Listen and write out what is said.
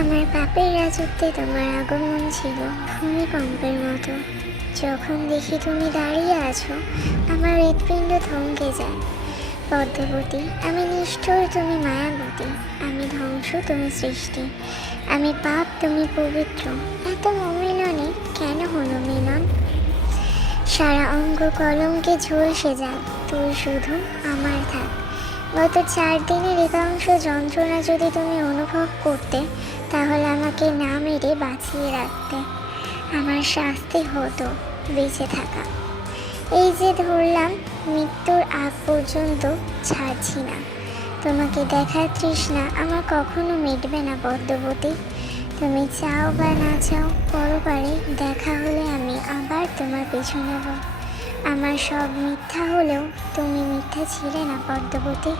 আমার পাপের রাজত্বে তোমার আগমন ছিল ভূমিকম্পের মতো। যখন দেখি তুমি দাঁড়িয়ে আছো, আমার হৃৎপিণ্ড থমকে যায়। পদ্মবতী, আমি নিষ্ঠুর, তুমি মায়াবতী। আমি ধ্বংস, তুমি সৃষ্টি। আমি পাপ, তুমি পবিত্র। এত অমিলনে কেন হলো মিলন? সারা অঙ্গ কলঙ্কে ঝলসে যায়, তুই শুধু আমার থাক। গত 4 দিনের একাংশ যন্ত্রণা যদি তুমি অনুভব করতে, তাহলে আমাকে না মেরে বাঁচিয়ে রাখতে। আমার শাস্তি হতো বেঁচে থাকা। এই যে ধরলাম, মৃত্যুর আগ পর্যন্ত ছাড়ছি না। তোমাকে দেখার তৃষ্ণা আমার কখনো মিটবে না পদ্মবতী। তুমি চাও বা না চাও, পরপারে দেখা হলে আমি আবার তোমার পিছু নেব। আমার সব মিথ্যা হলেও তুমি মিথ্যা ছিলে না পদ্মবতী।